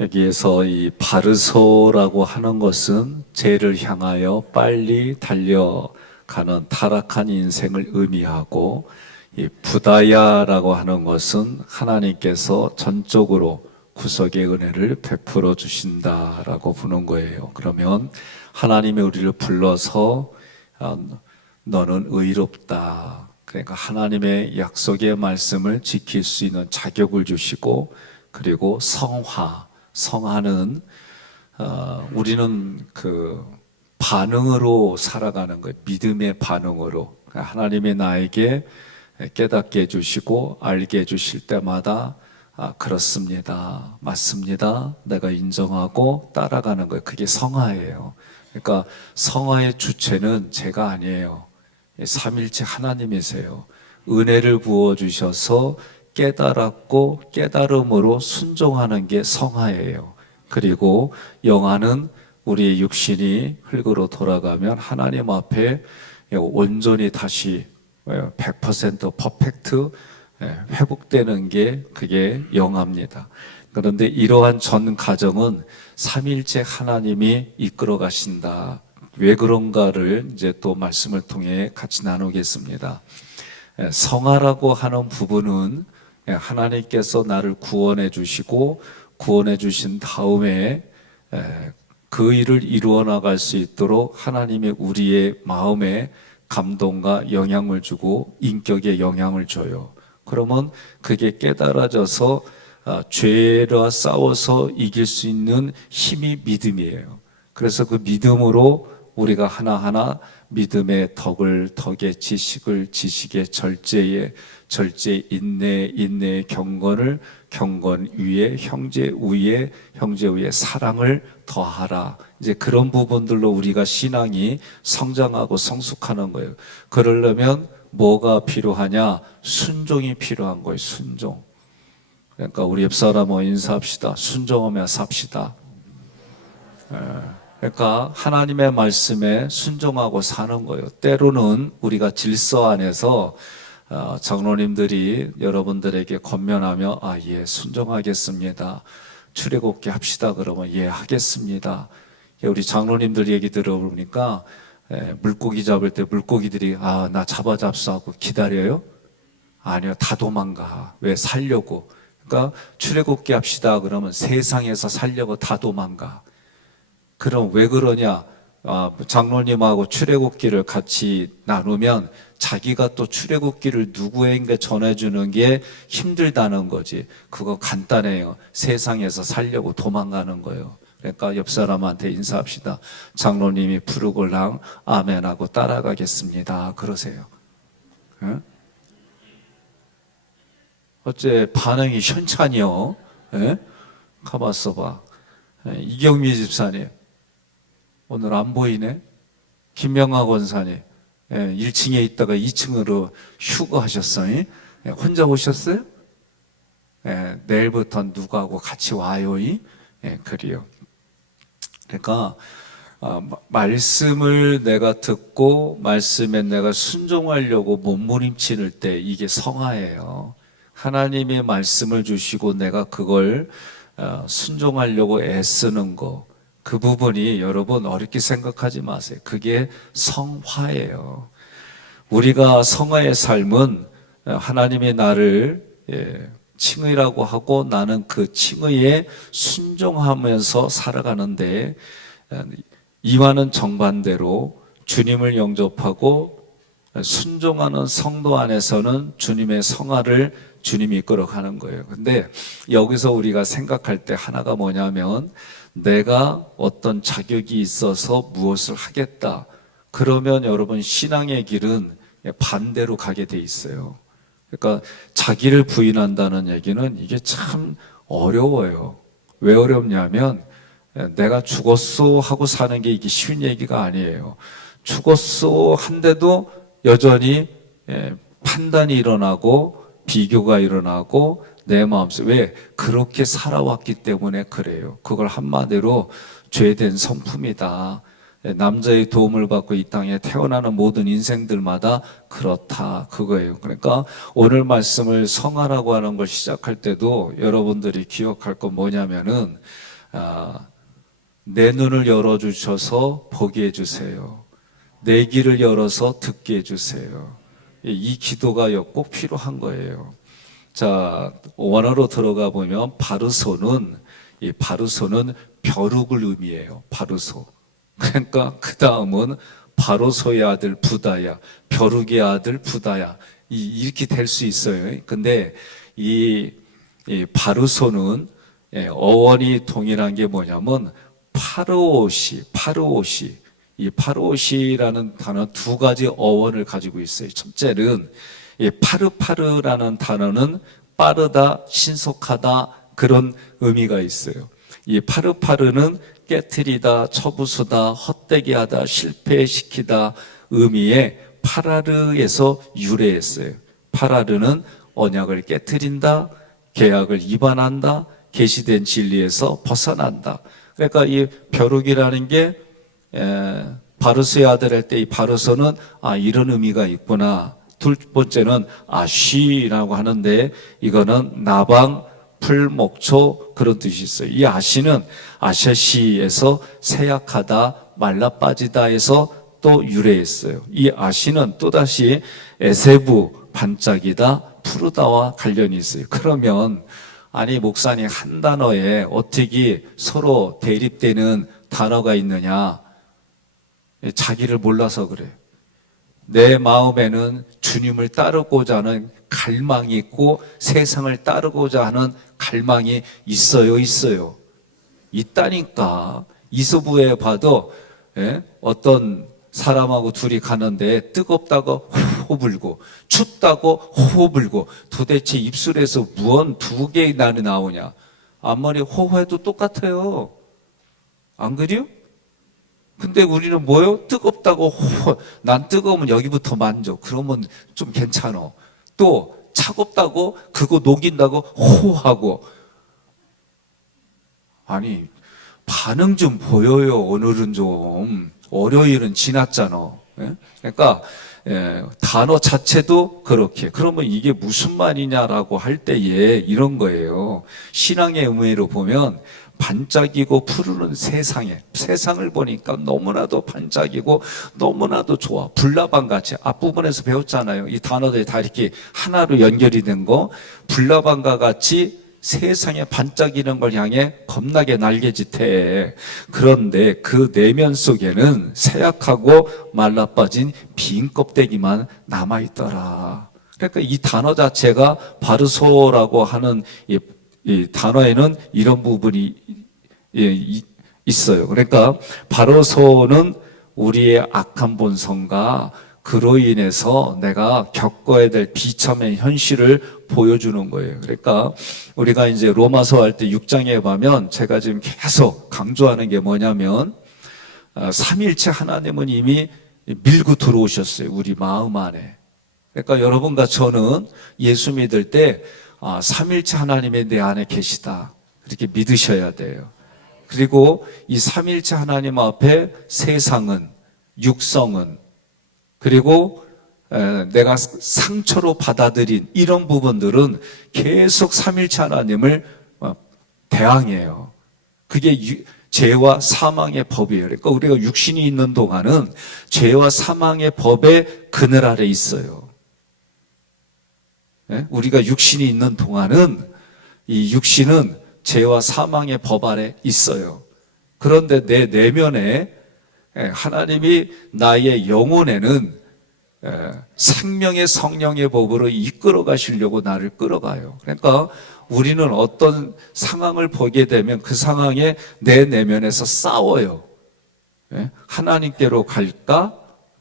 여기에서 이 바르소라고 하는 것은 죄를 향하여 빨리 달려가는 타락한 인생을 의미하고, 이 부다야라고 하는 것은 하나님께서 전적으로 구속의 은혜를 베풀어 주신다라고 부는 거예요. 그러면 하나님이 우리를 불러서 너는 의롭다, 그러니까 하나님의 약속의 말씀을 지킬 수 있는 자격을 주시고, 그리고 성화는 우리는 그 반응으로 살아가는 거예요. 믿음의 반응으로. 하나님이 나에게 깨닫게 해주시고 알게 해주실 때마다 그렇습니다, 맞습니다, 내가 인정하고 따라가는 거예요. 그게 성화예요. 그러니까 성화의 주체는 제가 아니에요. 삼일체 하나님이세요. 은혜를 부어주셔서 깨달았고 깨달음으로 순종하는 게 성화예요. 그리고 영화는 우리의 육신이 흙으로 돌아가면 하나님 앞에 온전히 다시 100% 퍼펙트 회복되는 게 그게 영화입니다. 그런데 이러한 전 과정은 삼일체 하나님이 이끌어 가신다. 왜 그런가를 이제 또 말씀을 통해 같이 나누겠습니다. 성화라고 하는 부분은 하나님께서 나를 구원해 주시고 구원해 주신 다음에 그 일을 이루어 나갈 수 있도록 하나님이 우리의 마음에 감동과 영향을 주고 인격에 영향을 줘요. 그러면 그게 깨달아져서 죄와 싸워서 이길 수 있는 힘이 믿음이에요. 그래서 그 믿음으로 우리가 하나하나 믿음의 덕의 지식의 절제, 인내의 경건을, 경건 위에 형제 위에 사랑을 더하라. 이제 그런 부분들로 우리가 신앙이 성장하고 성숙하는 거예요. 그러려면 뭐가 필요하냐? 순종이 필요한 거예요. 순종. 그러니까 우리 옆 사람 인사합시다. 순종하며 삽시다. 그러니까 하나님의 말씀에 순종하고 사는 거예요. 때로는 우리가 질서 안에서 장로님들이 여러분들에게 권면하며 예, 순종하겠습니다, 출애굽기 합시다 그러면 예, 하겠습니다. 우리 장로님들 얘기 들어보니까 물고기 잡을 때 물고기들이 나 잡수 하고 기다려요? 아니요, 다 도망가. 왜? 살려고. 그러니까 출애굽기 합시다 그러면 세상에서 살려고 다 도망가. 그럼 왜 그러냐? 장로님하고 출애굽기를 같이 나누면 자기가 또 출애굽기를 누구에게 전해주는 게 힘들다는 거지. 그거 간단해요. 세상에서 살려고 도망가는 거예요. 그러니까 옆 사람한테 인사합시다. 장로님이 부르골랑 아멘하고 따라가겠습니다. 그러세요. 응? 어째 반응이 현찬이요? 예? 가만 있어봐. 이경미 집사님 오늘 안 보이네. 김명하 권사님 1층에 있다가 2층으로 휴가하셨어요. 혼자 오셨어요? 내일부터 누구하고 같이 와요. 그래요. 그러니까 말씀을 내가 듣고 말씀에 내가 순종하려고 몸부림칠 때 이게 성화예요. 하나님의 말씀을 주시고 내가 그걸 순종하려고 애쓰는 거, 그 부분이 여러분 어렵게 생각하지 마세요. 그게 성화예요. 우리가 성화의 삶은 하나님이 나를 칭의라고 하고 나는 그 칭의에 순종하면서 살아가는데, 이와는 정반대로 주님을 영접하고 순종하는 성도 안에서는 주님의 성화를 주님이 이끌어가는 거예요. 근데 여기서 우리가 생각할 때 하나가 뭐냐면, 내가 어떤 자격이 있어서 무엇을 하겠다. 그러면 여러분 신앙의 길은 반대로 가게 돼 있어요. 그러니까 자기를 부인한다는 얘기는 이게 참 어려워요. 왜 어렵냐면 내가 죽었소 하고 사는 게 이게 쉬운 얘기가 아니에요. 죽었소 한데도 여전히 판단이 일어나고 비교가 일어나고 내 마음속에 왜 그렇게 살아왔기 때문에 그래요. 그걸 한마디로 죄된 성품이다. 남자의 도움을 받고 이 땅에 태어나는 모든 인생들마다 그렇다, 그거예요. 그러니까 오늘 말씀을 성화라고 하는 걸 시작할 때도 여러분들이 기억할 건 뭐냐면은 내 눈을 열어주셔서 보게 해주세요. 내 귀를 열어서 듣게 해주세요. 이 기도가 꼭 필요한 거예요. 자, 원어로 들어가 보면 바르소는, 이 바르소는 벼룩을 의미해요. 바르소. 그러니까 그 다음은 바로소의 아들 부다야, 벼룩의 아들 부다야, 이렇게 될 수 있어요. 근데 이 바르소는 어원이 동일한 게 뭐냐면 파르오시, 이 파르오시라는 단어 두 가지 어원을 가지고 있어요. 첫째는 이 파르파르라는 단어는 빠르다, 신속하다 그런 의미가 있어요. 이 파르파르는 깨트리다, 처부수다, 헛되게 하다, 실패시키다 의미의 파라르에서 유래했어요. 파라르는 언약을 깨트린다, 계약을 위반한다, 계시된 진리에서 벗어난다. 그러니까 이 벼룩이라는 게 바르소의 아들 할 때 이 바르소는 이런 의미가 있구나. 두 번째는 아쉬라고 하는데 이거는 나방, 풀, 목초 그런 뜻이 있어요. 이 아시는 아셔시에서 세약하다, 말라 빠지다에서 또 유래했어요. 이 아시는 또다시 에세부, 반짝이다, 푸르다와 관련이 있어요. 그러면 아니 목사님 한 단어에 어떻게 서로 대립되는 단어가 있느냐? 자기를 몰라서 그래요. 내 마음에는 주님을 따르고자 하는 갈망이 있고 세상을 따르고자 하는 갈망이 있어요. 있다니까. 이소부에 봐도 어떤 사람하고 둘이 가는데 뜨겁다고 호호 불고 춥다고 호호 불고 도대체 입술에서 무언 두 개의 난이 나오냐. 앞머리 호호해도 똑같아요. 안 그래요? 근데 우리는 뭐요? 뜨겁다고 호호. 난 뜨거우면 여기부터 만져. 그러면 좀 괜찮아. 또 차갑다고 그거 녹인다고 호호하고. 아니 반응 좀 보여요. 오늘은 좀. 월요일은 지났잖아. 그러니까 단어 자체도 그렇게. 그러면 이게 무슨 말이냐라고 할 때에 이런 거예요. 신앙의 의미로 보면 반짝이고 푸르른 세상을 보니까 너무나도 반짝이고 너무나도 좋아. 불나방 같이. 앞부분에서 배웠잖아요. 이 단어들이 다 이렇게 하나로 연결이 된 거. 불나방과 같이 세상에 반짝이는 걸 향해 겁나게 날개짓해. 그런데 그 내면 속에는 새약하고 말라빠진 빈 껍데기만 남아있더라. 그러니까 이 단어 자체가 바르소라고 하는 이 단어에는 이런 부분이 있어요. 그러니까 바르소는 우리의 악한 본성과 그로 인해서 내가 겪어야 될 비참의 현실을 보여주는 거예요. 그러니까 우리가 이제 로마서 할 때 6장에 보면 제가 지금 계속 강조하는 게 뭐냐면 삼일체 하나님은 이미 밀고 들어오셨어요. 우리 마음 안에. 그러니까 여러분과 저는 예수 믿을 때 삼일체 하나님이 내 안에 계시다. 이렇게 믿으셔야 돼요. 그리고 이 삼일체 하나님 앞에 세상은, 육성은, 그리고 내가 상처로 받아들인 이런 부분들은 계속 삼일체 하나님을 대항해요. 그게 죄와 사망의 법이에요. 그러니까 우리가 육신이 있는 동안은 죄와 사망의 법의 그늘 아래 있어요. 우리가 육신이 있는 동안은 이 육신은 죄와 사망의 법 아래 있어요. 그런데 내 내면에 하나님이 나의 영혼에는 생명의 성령의 법으로 이끌어 가시려고 나를 끌어가요. 그러니까 우리는 어떤 상황을 보게 되면 그 상황에 내 내면에서 싸워요. 하나님께로 갈까?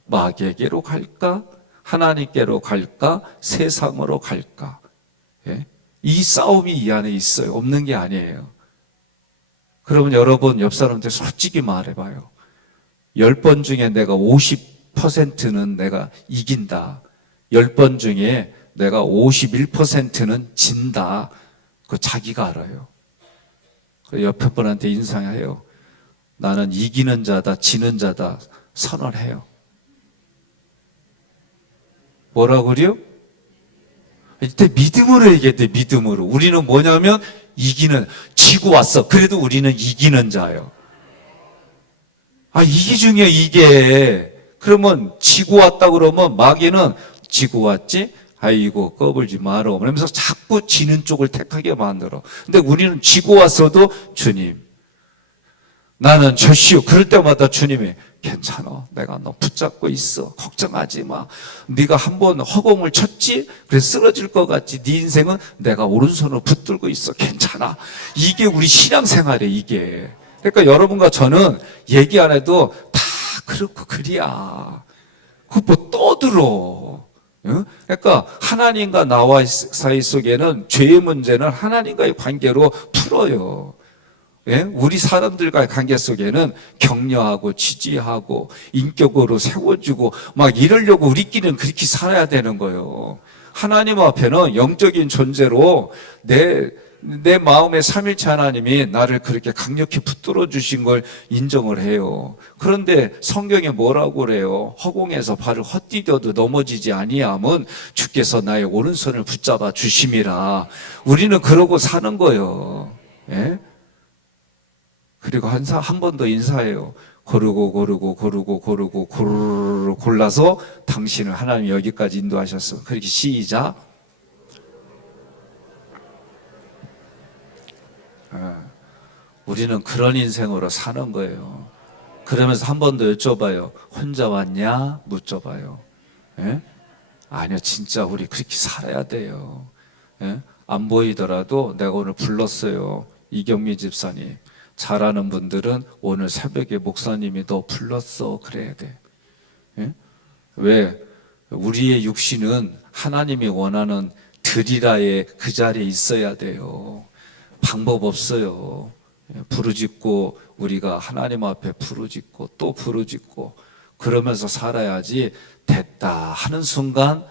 마귀에게로 갈까? 하나님께로 갈까? 세상으로 갈까? 이 싸움이 이 안에 있어요. 없는 게 아니에요. 그러면 여러분 옆 사람한테 솔직히 말해봐요. 10번 중에 내가 50%는 내가 이긴다. 10번 중에 내가 51%는 진다. 그거 자기가 알아요. 옆에 분한테 인상해요. 나는 이기는 자다, 지는 자다 선언해요. 뭐라고 그래요? 이때 믿음으로 얘기해야 돼, 믿음으로. 우리는 뭐냐면 지고 왔어. 그래도 우리는 이기는 자예요. 이게 중요해, 이게. 그러면 지고 왔다 그러면 마귀는 지고 왔지? 아이고, 꺼불지 마라. 그러면서 자꾸 지는 쪽을 택하게 만들어. 근데 우리는 지고 왔어도 주님, 나는 저시오. 그럴 때마다 주님이 괜찮아. 내가 너 붙잡고 있어. 걱정하지 마. 네가 한번 허공을 쳤지? 그래서 쓰러질 것 같지? 네 인생은 내가 오른손으로 붙들고 있어. 괜찮아. 이게 우리 신앙생활이에요, 이게. 그러니까 여러분과 저는 얘기 안 해도 다 그렇고 그리야. 그거 뭐 떠들어. 응? 그러니까 하나님과 나와 사이 속에는 죄의 문제는 하나님과의 관계로 풀어요. 예? 우리 사람들과의 관계 속에는 격려하고 지지하고 인격으로 세워주고 막 이러려고 우리끼리는 그렇게 살아야 되는 거예요. 하나님 앞에는 영적인 존재로 내 마음의 삼일체 하나님이 나를 그렇게 강력히 붙들어 주신 걸 인정을 해요. 그런데 성경에 뭐라고 그래요? 허공에서 발을 헛디뎌도 넘어지지 아니함은 주께서 나의 오른손을 붙잡아 주심이라. 우리는 그러고 사는 거예요. 예? 그리고 한 번 더 인사해요. 고르고 골라서 당신을 하나님이 여기까지 인도하셨어. 그렇게 시작. 우리는 그런 인생으로 사는 거예요. 그러면서 한 번 더 여쭤봐요. 혼자 왔냐? 묻어봐요. 예? 아니요, 진짜 우리 그렇게 살아야 돼요. 예? 안 보이더라도 내가 오늘 불렀어요. 이경미 집사님. 잘하는 분들은 오늘 새벽에 목사님이 너 불렀어. 그래야 돼. 예? 왜? 우리의 육신은 하나님이 원하는 드리라의 그 자리에 있어야 돼요. 방법 없어요. 부르짖고 우리가 하나님 앞에 부르짖고 또 부르짖고 그러면서 살아야지. 됐다 하는 순간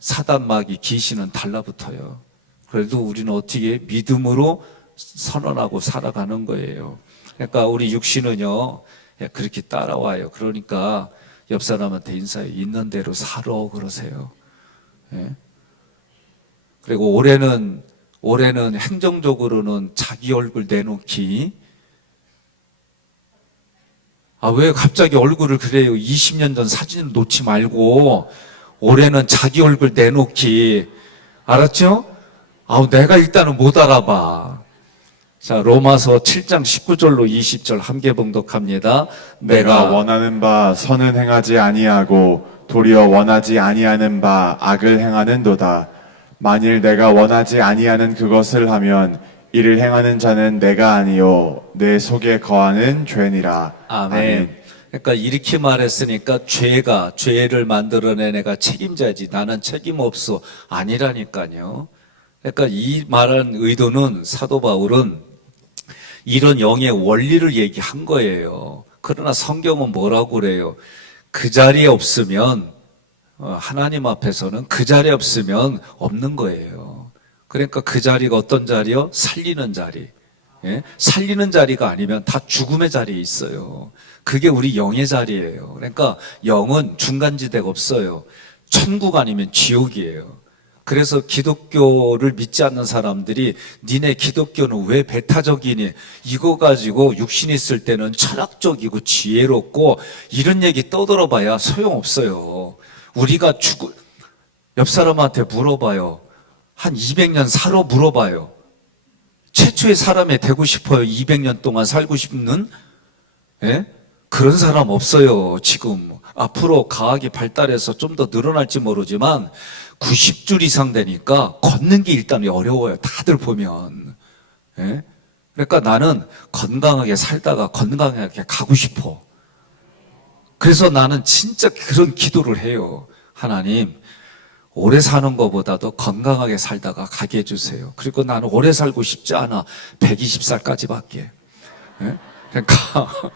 사단마귀 귀신은 달라붙어요. 그래도 우리는 어떻게 믿음으로 선언하고 살아가는 거예요. 그러니까 우리 육신은요 그렇게 따라와요. 그러니까 옆 사람한테 인사해. 있는 대로 살아 그러세요. 예? 그리고 올해는 행정적으로는 자기 얼굴 내놓기. 왜 갑자기 얼굴을 그래요? 20년 전 사진을 놓지 말고 올해는 자기 얼굴 내놓기. 알았죠? 내가 일단은 못 알아봐. 자, 로마서 7장 19절로 20절 함께 봉독합니다. 내가 원하는 바 선은 행하지 아니하고 도리어 원하지 아니하는 바 악을 행하는도다. 만일 내가 원하지 아니하는 그것을 하면 이를 행하는 자는 내가 아니요 내 속에 거하는 죄니라. 아멘. 그러니까 이렇게 말했으니까 죄를 만들어낸 애가 책임자지 나는 책임 없어 아니라니까요. 그러니까 이 말한 의도는 사도 바울은 이런 영의 원리를 얘기한 거예요. 그러나 성경은 뭐라고 그래요? 그 자리에 없으면 하나님 앞에서는 그 자리에 없으면 없는 거예요. 그러니까 그 자리가 어떤 자리요? 살리는 자리. 예? 살리는 자리가 아니면 다 죽음의 자리에 있어요. 그게 우리 영의 자리예요. 그러니까 영은 중간지대가 없어요. 천국 아니면 지옥이에요. 그래서 기독교를 믿지 않는 사람들이 니네 기독교는 왜 배타적이니? 이거 가지고 육신 있을 때는 철학적이고 지혜롭고 이런 얘기 떠들어봐야 소용없어요. 우리가 옆 사람한테 물어봐요. 한 200년 살아 물어봐요. 최초의 사람이 되고 싶어요? 200년 동안 살고 싶는? 예? 그런 사람 없어요. 지금 앞으로 과학이 발달해서 좀 더 늘어날지 모르지만 90줄 이상 되니까 걷는 게 일단 어려워요. 다들 보면. 예? 그러니까 나는 건강하게 살다가 건강하게 가고 싶어. 그래서 나는 진짜 그런 기도를 해요. 하나님, 오래 사는 것보다도 건강하게 살다가 가게 해주세요. 그리고 나는 오래 살고 싶지 않아. 120살까지밖에. 예? 그러니까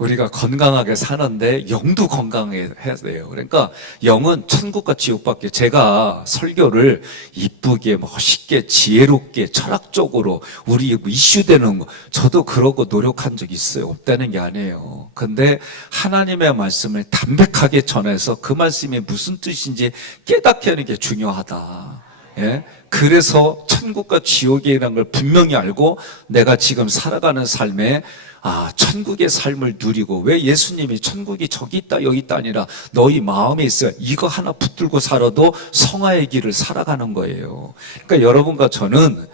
우리가 건강하게 사는데 영도 건강해야 돼요. 그러니까 영은 천국과 지옥밖에, 제가 설교를 이쁘게 멋있게 지혜롭게 철학적으로 우리 이슈되는 거, 저도 그러고 노력한 적 있어요. 없다는 게 아니에요. 근데 하나님의 말씀을 담백하게 전해서 그 말씀이 무슨 뜻인지 깨닫게 하는 게 중요하다. 예? 그래서 천국과 지옥이라는 걸 분명히 알고 내가 지금 살아가는 삶에 천국의 삶을 누리고, 왜 예수님이 천국이 저기 있다 여기 있다 아니라 너희 마음에 있어요, 이거 하나 붙들고 살아도 성화의 길을 살아가는 거예요. 그러니까 여러분과 저는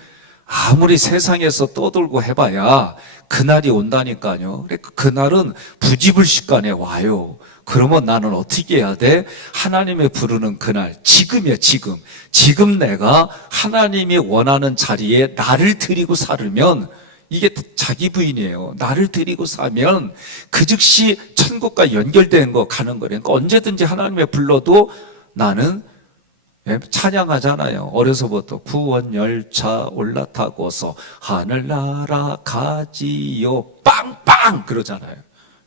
아무리 세상에서 떠돌고 해봐야 그날이 온다니까요. 그러니까 그날은 부지불식간에 와요. 그러면 나는 어떻게 해야 돼? 하나님의 부르는 그날, 지금이야, 지금. 지금 내가 하나님이 원하는 자리에 나를 드리고 살으면, 이게 자기 부인이에요. 나를 드리고 사면 그 즉시 천국과 연결된 거 가는 거예요. 그러니까 언제든지 하나님의 불러도 나는 찬양하잖아요. 어려서부터 구원 열차 올라타고서 하늘 날아가지요 빵빵 그러잖아요.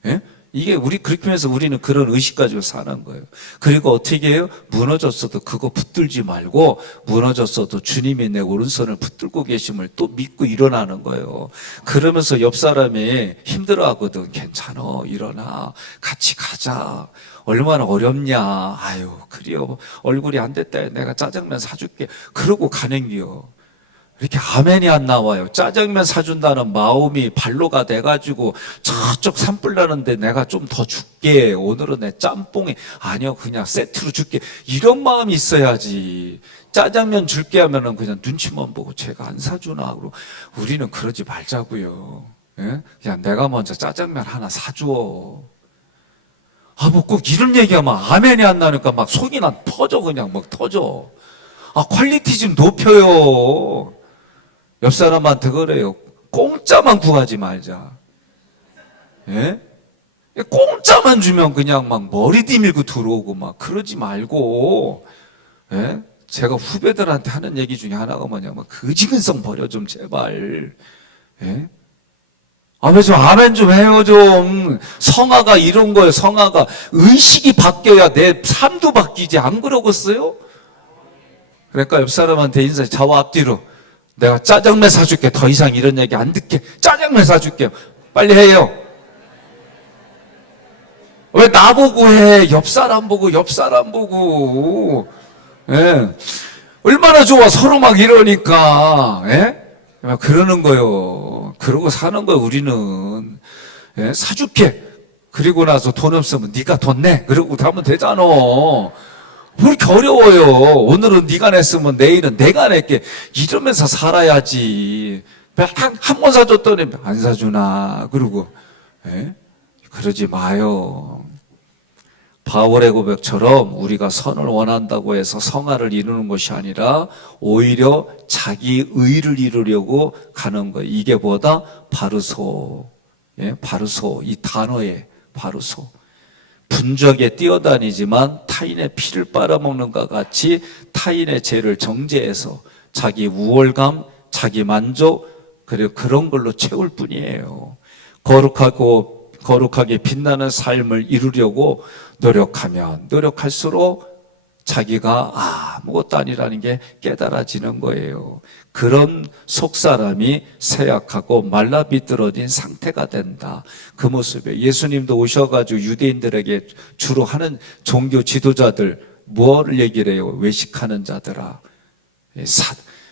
예? 이게 우리 그렇게 하면서 우리는 그런 의식 가지고 사는 거예요. 그리고 어떻게 해요? 무너졌어도 그거 붙들지 말고, 무너졌어도 주님이 내 오른손을 붙들고 계심을 또 믿고 일어나는 거예요. 그러면서 옆 사람이 힘들어하거든. 괜찮아, 일어나, 같이 가자. 얼마나 어렵냐. 아유, 그래요, 얼굴이 안 됐다, 내가 짜장면 사줄게. 그러고 가는 거요. 이렇게 아멘이 안 나와요. 짜장면 사준다는 마음이 발로가 돼가지고 저쪽 산불 나는데 내가 좀 더 줄게, 오늘은 내 짬뽕이 아니요 그냥 세트로 줄게, 이런 마음이 있어야지. 짜장면 줄게 하면은 그냥 눈치만 보고 제가 안 사주나. 그러고 우리는 그러지 말자고요. 예? 그냥 내가 먼저 짜장면 하나 사줘. 뭐 꼭 이런 얘기하면 아멘이 안 나니까 막 속이 난 터져, 그냥 막 터져. 퀄리티 좀 높여요. 옆 사람한테 그래요. 공짜만 구하지 말자. 예? 공짜만 주면 그냥 막 머리 디밀고 들어오고 막 그러지 말고. 예? 제가 후배들한테 하는 얘기 중에 하나가 뭐냐면 거지근성 버려 좀 제발. 예? 왜 좀 아멘 좀 해요 좀. 성화가 이런 거예요. 성화가 의식이 바뀌어야 내 삶도 바뀌지, 안 그러겠어요? 그러니까 옆 사람한테 인사해. 좌와 앞뒤로. 내가 짜장면 사줄게. 더 이상 이런 얘기 안 듣게. 짜장면 사줄게. 빨리 해요. 왜 나보고 해? 옆 사람 보고, 옆 사람 보고. 예. 얼마나 좋아. 서로 막 이러니까. 예? 그러는 거요. 그러고 사는 거예요, 우리는. 예? 사줄게. 그리고 나서 돈 없으면 네가 돈 내. 그러고 하면 되잖아. 왜 이렇게 어려워요? 오늘은 네가 냈으면 내일은 내가 낼게. 이러면서 살아야지. 한 번 사줬더니 안 사주나. 그러고. 예? 그러지 마요. 바울의 고백처럼 우리가 선을 원한다고 해서 성화를 이루는 것이 아니라 오히려 자기 의를 이루려고 가는 거예요. 이게 뭐다? 바르소. 예? 바르소. 이 단어에 바르소. 분적에 뛰어다니지만 타인의 피를 빨아먹는 것 같이 타인의 죄를 정죄해서 자기 우월감, 자기 만족, 그리고 그런 걸로 채울 뿐이에요. 거룩하게 빛나는 삶을 이루려고 노력하면 노력할수록 자기가 아무것도 아니라는 게 깨달아지는 거예요. 그런 속사람이 쇠약하고 말라비뚤어진 상태가 된다. 그 모습에 예수님도 오셔가지고 유대인들에게 주로 하는 종교 지도자들 뭐를 얘기를 해요? 외식하는 자들아,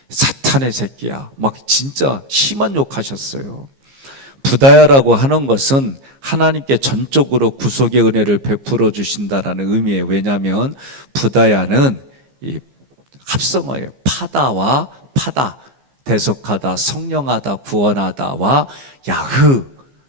사탄의 새끼야, 막 진짜 심한 욕하셨어요. 부다야라고 하는 것은 하나님께 전적으로 구속의 은혜를 베풀어 주신다라는 의미예요. 왜냐하면 부다야는 이 합성어예요. 파다와 파다, 대속하다, 성령하다, 구원하다와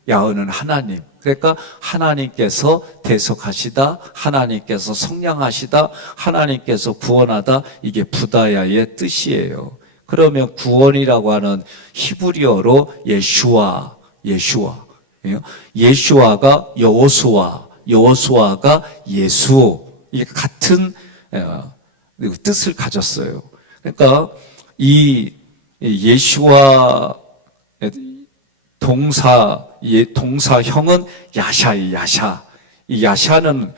야흐는 하나님. 그러니까 하나님께서 대속하시다, 하나님께서 성량하시다, 하나님께서 구원하다, 이게 부다야의 뜻이에요. 그러면 구원이라고 하는 히브리어로 예슈아가 여호수아가 예수, 이게 같은 뜻을 가졌어요. 그러니까 이 예슈아 동사형은 야샤이 야샤. 이 야샤는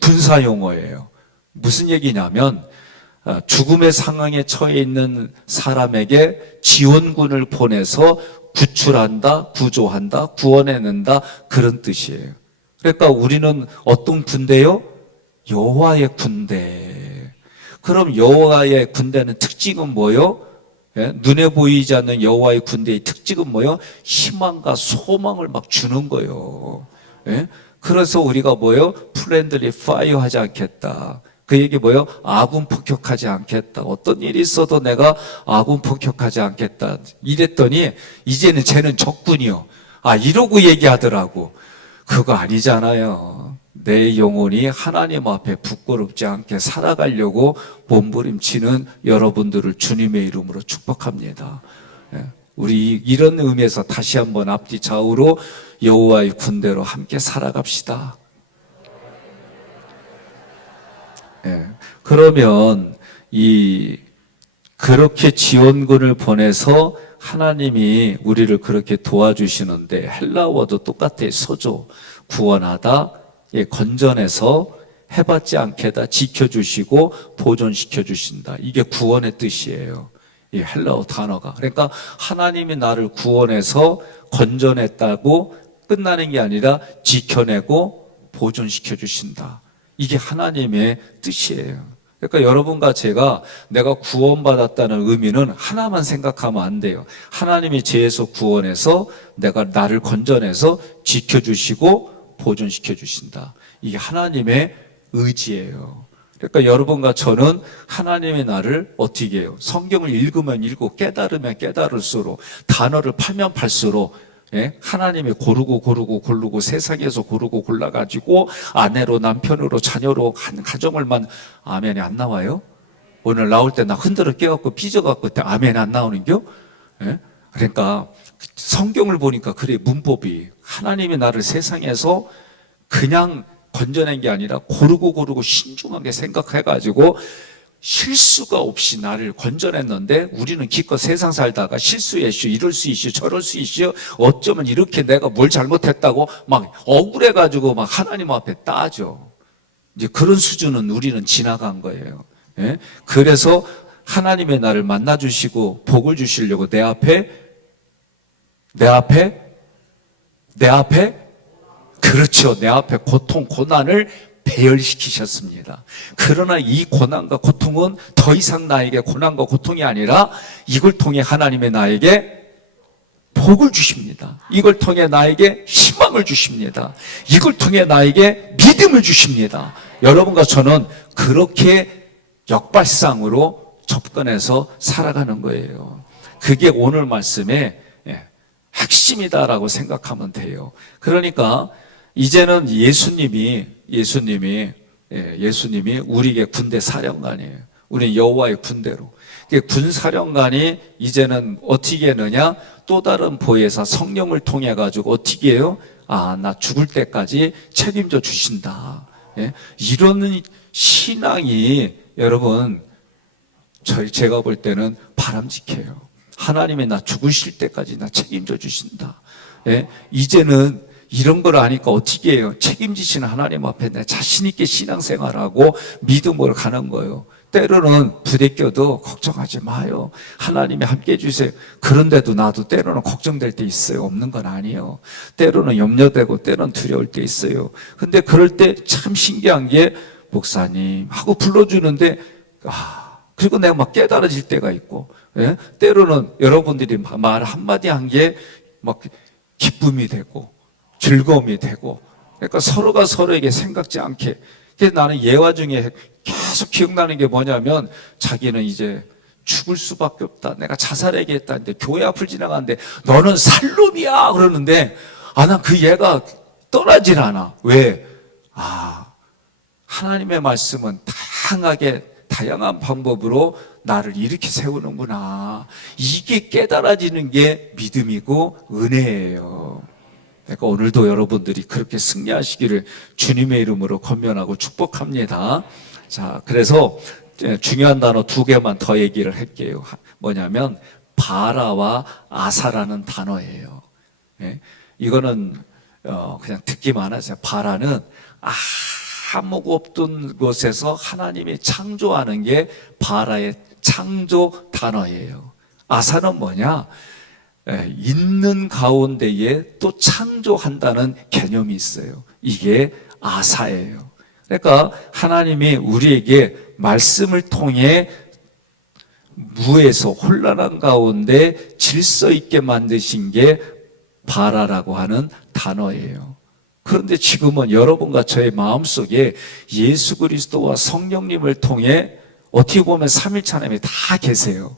군사 용어예요. 무슨 얘기냐면 죽음의 상황에 처해 있는 사람에게 지원군을 보내서 구출한다, 구조한다, 구원해낸다 그런 뜻이에요. 그러니까 우리는 어떤 군대요? 여호와의 군대. 그럼 여호와의 군대는 특징은 뭐요? 눈에 보이지 않는 여호와의 군대의 특징은 뭐요? 희망과 소망을 막 주는 거예요. 그래서 우리가 뭐요? 프렌들리 파이어 하지 않겠다. 그 얘기 뭐요? 아군 폭격하지 않겠다. 어떤 일이 있어도 내가 아군 폭격하지 않겠다. 이랬더니 이제는 쟤는 적군이요. 이러고 얘기하더라고. 그거 아니잖아요. 내 영혼이 하나님 앞에 부끄럽지 않게 살아가려고 몸부림치는 여러분들을 주님의 이름으로 축복합니다. 우리 이런 의미에서 다시 한번 앞뒤 좌우로 여호와의 군대로 함께 살아갑시다. 그러면 그렇게 지원군을 보내서 하나님이 우리를 그렇게 도와주시는데 헬라어도 똑같아요. 소조, 구원하다, 건전해서 해받지 않게 다 지켜주시고 보존시켜 주신다. 이게 구원의 뜻이에요. 이 헬라어 단어가. 그러니까 하나님이 나를 구원해서 건전했다고 끝나는 게 아니라 지켜내고 보존시켜 주신다. 이게 하나님의 뜻이에요. 그러니까 여러분과 제가 내가 구원받았다는 의미는 하나만 생각하면 안 돼요. 하나님이 죄에서 구원해서 나를 건져내서 지켜주시고 보존시켜 주신다. 이게 하나님의 의지예요. 그러니까 여러분과 저는 하나님의 나를 어떻게 해요? 성경을 읽으면 읽고 깨달으면 깨달을수록 단어를 팔면 팔수록 하나님이 고르고 세상에서 고르고 골라가지고 아내로 남편으로 자녀로 한 가정을만 아멘이 안 나와요? 오늘 나올 때 나 흔들어 깨갖고 삐져갖고 아멘이 안 나오는겨? 그러니까 성경을 보니까 그래 문법이 하나님이 나를 세상에서 그냥 건져낸 게 아니라 고르고 신중하게 생각해가지고 실수가 없이 나를 건져냈는데 우리는 기껏 세상 살다가 실수했슈, 이럴 수 있슈, 저럴 수 있슈, 어쩌면 이렇게 내가 뭘 잘못했다고 막 억울해가지고 막 하나님 앞에 따져. 이제 그런 수준은 우리는 지나간 거예요. 그래서 하나님의 나를 만나주시고 복을 주시려고 내 앞에 그렇죠. 내 앞에 고통, 고난을 배열시키셨습니다. 그러나 이 고난과 고통은 더 이상 나에게 고난과 고통이 아니라 이걸 통해 하나님의 나에게 복을 주십니다. 이걸 통해 나에게 희망을 주십니다. 이걸 통해 나에게 믿음을 주십니다. 여러분과 저는 그렇게 역발상으로 접근해서 살아가는 거예요. 그게 오늘 말씀의 핵심이다라고 생각하면 돼요. 그러니까 이제는 예수님이 우리에게 군대 사령관이에요. 우리 여호와의 군대로. 군 사령관이 이제는 어떻게 했느냐? 또 다른 보혜사 성령을 통해 가지고 어떻게 해요? 나 죽을 때까지 책임져 주신다. 이런 신앙이 여러분 제가 볼 때는 바람직해요. 하나님이 나 죽으실 때까지 나 책임져 주신다. 이제는 이런 걸 아니까 어떻게 해요? 책임지시는 하나님 앞에 내 자신 있게 신앙생활하고 믿음으로 가는 거예요. 때로는 부대껴도 걱정하지 마요. 하나님이 함께 해주세요. 그런데도 나도 때로는 걱정될 때 있어요. 없는 건 아니에요. 때로는 염려되고 때로는 두려울 때 있어요. 근데 그럴 때 참 신기한 게 목사님 하고 불러주는데 그리고 내가 막 깨달아질 때가 있고 때로는 여러분들이 말 한마디 한 게 막 기쁨이 되고 즐거움이 되고, 그러니까 서로가 서로에게 생각지 않게. 그래서 나는 예화 중에 계속 기억나는 게 뭐냐면 자기는 이제 죽을 수밖에 없다. 내가 자살하겠다는데 교회 앞을 지나가는데 너는 살놈이야 그러는데 난 그 얘가 떠나질 않아. 왜? 하나님의 말씀은 다양한 방법으로 나를 이렇게 세우는구나. 이게 깨달아지는 게 믿음이고 은혜예요. 그러니까 오늘도 여러분들이 그렇게 승리하시기를 주님의 이름으로 권면하고 축복합니다. 자, 그래서 중요한 단어 2개만 더 얘기를 할게요. 뭐냐면 바라와 아사라는 단어예요. 예? 이거는 그냥 듣기만 하세요. 바라는 아무것도 없던 곳에서 하나님이 창조하는 게 바라의 창조 단어예요. 아사는 뭐냐? 있는 가운데에 또 창조한다는 개념이 있어요. 이게 아사예요. 그러니까 하나님이 우리에게 말씀을 통해 무에서 혼란한 가운데 질서 있게 만드신 게 바라라고 하는 단어예요. 그런데 지금은 여러분과 저의 마음속에 예수 그리스도와 성령님을 통해 어떻게 보면 삼위일체 하나님이 다 계세요.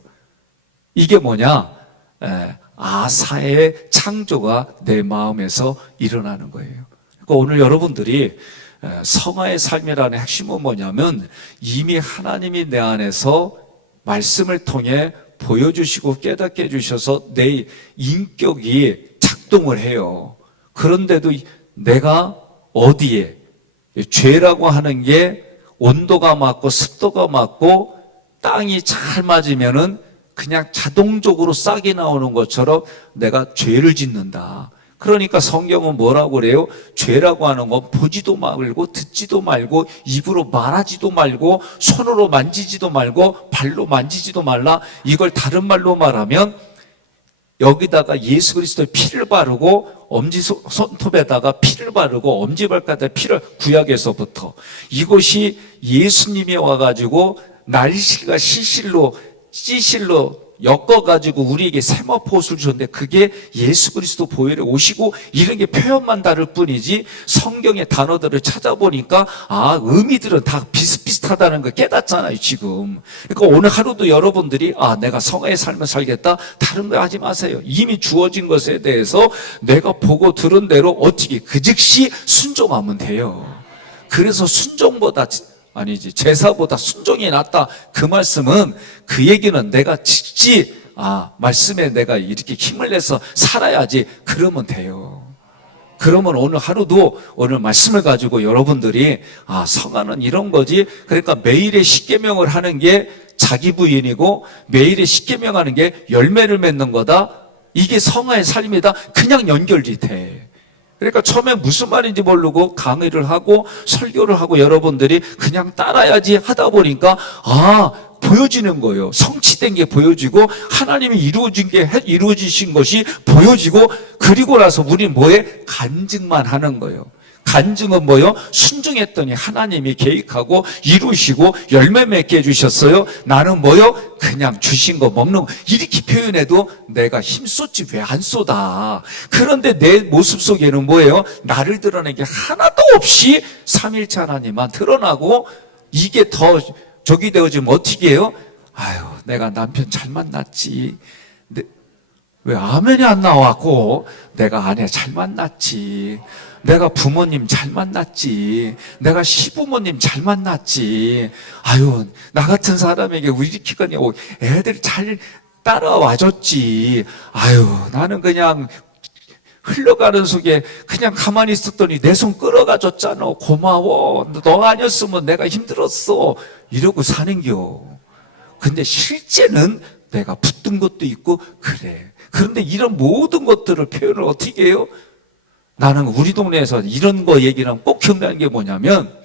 이게 뭐냐? 아사의 창조가 내 마음에서 일어나는 거예요. 그러니까 오늘 여러분들이 성화의 삶이라는 핵심은 뭐냐면 이미 하나님이 내 안에서 말씀을 통해 보여주시고 깨닫게 해주셔서 내 인격이 작동을 해요. 그런데도 내가 어디에 죄라고 하는 게 온도가 맞고 습도가 맞고 땅이 잘 맞으면은 그냥 자동적으로 싹이 나오는 것처럼 내가 죄를 짓는다. 그러니까 성경은 뭐라고 그래요? 죄라고 하는 건 보지도 말고 듣지도 말고 입으로 말하지도 말고 손으로 만지지도 말고 발로 만지지도 말라. 이걸 다른 말로 말하면 여기다가 예수 그리스도의 피를 바르고 엄지 손톱에다가 피를 바르고 엄지발가락에 피를 구약에서부터 이것이 예수님이 와가지고 날씨가 시실로 찌실로 엮어가지고 우리에게 세마포옷을 주셨는데 그게 예수 그리스도 보혈에 오시고 이런 게 표현만 다를 뿐이지 성경의 단어들을 찾아보니까 의미들은 다 비슷비슷하다는 걸 깨닫잖아요 지금. 그러니까 오늘 하루도 여러분들이 내가 성화의 삶을 살겠다 다른 거 하지 마세요. 이미 주어진 것에 대해서 내가 보고 들은 대로 어떻게 그 즉시 순종하면 돼요. 그래서 순종보다 제사보다 순종이 낫다. 그 말씀은 그 얘기는 내가 직지 말씀에 내가 이렇게 힘을 내서 살아야지 그러면 돼요. 그러면 오늘 하루도 오늘 말씀을 가지고 여러분들이 성화는 이런 거지. 그러니까 매일의 십계명을 하는 게 자기 부인이고 매일의 십계명하는 게 열매를 맺는 거다. 이게 성화의 삶이다. 그냥 연결이 돼. 그러니까 처음에 무슨 말인지 모르고 강의를 하고 설교를 하고 여러분들이 그냥 따라야지 하다 보니까 보여지는 거예요. 성취된 게 보여지고 하나님이 이루어지신 것이 보여지고 그리고 나서 우리는 뭐에? 간증만 하는 거예요. 간증은 뭐요? 순종했더니 하나님이 계획하고 이루시고 열매 맺게 해주셨어요. 나는 뭐요? 그냥 주신 거 먹는 거. 이렇게 표현해도 내가 힘쏟지 왜 안 쏟아. 그런데 내 모습 속에는 뭐예요? 나를 드러내게 하나도 없이 삼일체 하나님만 드러나고 이게 더 적이 되어지면 어떻게 해요? 내가 남편 잘 만났지. 왜 아멘이 안 나왔고 내가 아내 잘 만났지. 내가 부모님 잘 만났지. 내가 시부모님 잘 만났지. 나 같은 사람에게 우리 키가 애들 잘 따라와줬지. 나는 그냥 흘러가는 속에 그냥 가만히 있었더니 내 손 끌어가줬잖아. 고마워. 너 아니었으면 내가 힘들었어. 이러고 사는겨. 근데 실제는 내가 붙든 것도 있고 그래. 그런데 이런 모든 것들을 표현을 어떻게 해요? 나는 우리 동네에서 이런 거 얘기랑 꼭 기억나는 게 뭐냐면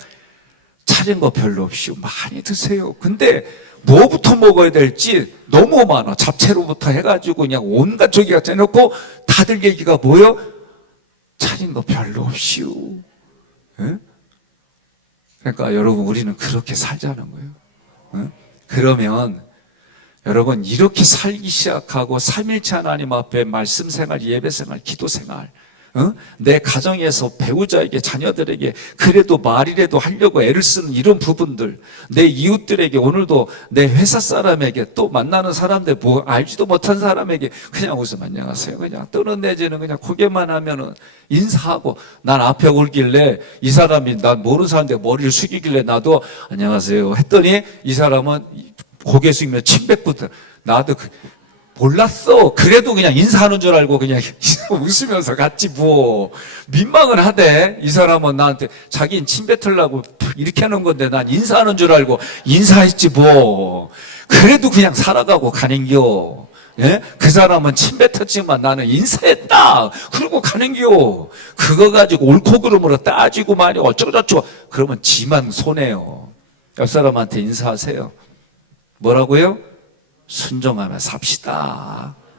차린 거 별로 없이 많이 드세요. 근데 뭐부터 먹어야 될지 너무 많아. 잡채로부터 해가지고 그냥 온갖 저기가 해놓고 다들 얘기가 뭐예요? 차린 거 별로 없이요. 예? 그러니까 여러분 우리는 그렇게 살자는 거예요. 예? 그러면 여러분 이렇게 살기 시작하고 삼일체 하나님 앞에 말씀 생활, 예배 생활, 기도 생활 내 가정에서 배우자에게 자녀들에게 그래도 말이라도 하려고 애를 쓰는 이런 부분들 내 이웃들에게 오늘도 내 회사 사람에게 또 만나는 사람들 알지도 못한 사람에게 그냥 웃음 안녕하세요 그냥 떠는 내지는 그냥 고개만 하면은 인사하고 난 앞에 올길래 이 사람이 난 모르는 사람인데 머리를 숙이길래 나도 안녕하세요 했더니 이 사람은 고개 숙이면 침뱉부터 나도 몰랐어. 그래도 그냥 인사하는 줄 알고 그냥 웃으면서 갔지 뭐. 민망은 하대. 이 사람은 나한테 자기는 침 뱉으려고 이렇게 하는 건데 난 인사하는 줄 알고 인사했지 뭐. 그래도 그냥 살아가고 가는겨. 예? 그 사람은 침 뱉었지만 나는 인사했다. 그러고 가는겨. 그거 가지고 옳고 그름으로 따지고 말이 어쩌고저쩌고. 그러면 지만 손해요. 옆 사람한테 인사하세요. 뭐라고요? 순종하며 삽시다.